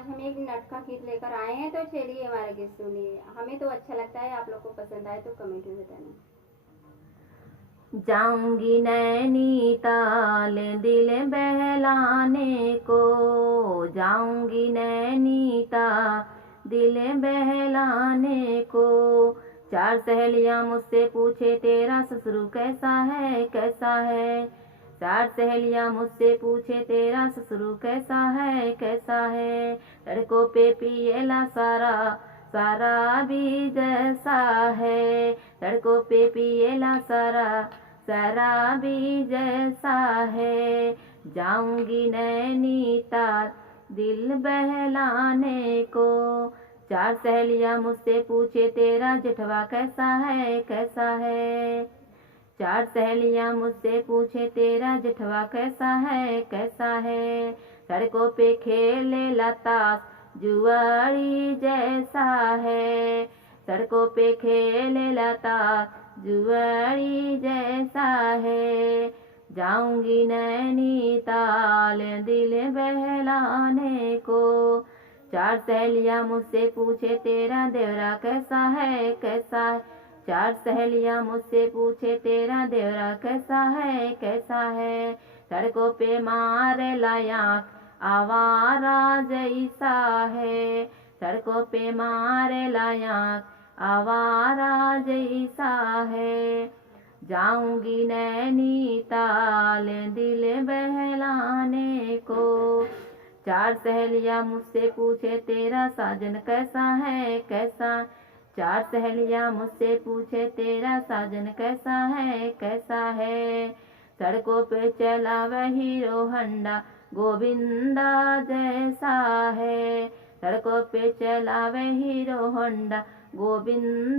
आज हम एक नट का गीत लेकर आए हैं, तो चलिए हमारा गीत सुनिए। हमें तो अच्छा लगता है, आप लोग को पसंद आए तो कमेंट में बताना। जाऊंगी नैनीताल दिल बहलाने को, जाऊंगी नैनीताल दिल बहलाने को। चार सहेलियां मुझसे पूछे तेरा ससुर कैसा है कैसा है। चार सहेलियां मुझसे पूछे तेरा ससुर कैसा है कैसा है। लड़कों पे पिएला सारा सारा भी जैसा है। लड़कों पे पिएला सारा सारा भी जैसा है। जाऊंगी नैनीताल दिल बहलाने को। चार सहेलियां मुझसे पूछे तेरा जेठवा कैसा है कैसा है। चार सहेलियां मुझसे पूछे तेरा जेठवा कैसा है कैसा है। सड़कों पे खेले लताश जुआरी जैसा है। सड़कों पे खेले लताश जुआरी जैसा है। जाऊंगी नैनीताल दिल बहलाने को। चार सहेलियां मुझसे पूछे तेरा देवरा कैसा है कैसा है। चार सहेलियां मुझसे पूछे तेरा देवरा कैसा है कैसा है। सड़कों पे मारे लायक आवारा जैसा है। सड़कों पे मारे लायक आवारा जैसा है। जाऊंगी नैनीताल दिल बहलाने को। चार सहेलियां मुझसे पूछे तेरा साजन कैसा है कैसा। चार सहेलियां मुझसे पूछे तेरा साजन कैसा है कैसा है। सड़कों पे चला वह हीरो हंडा गोविंदा जैसा है। सड़कों पे चला वह हीरो होंडा गोविंदा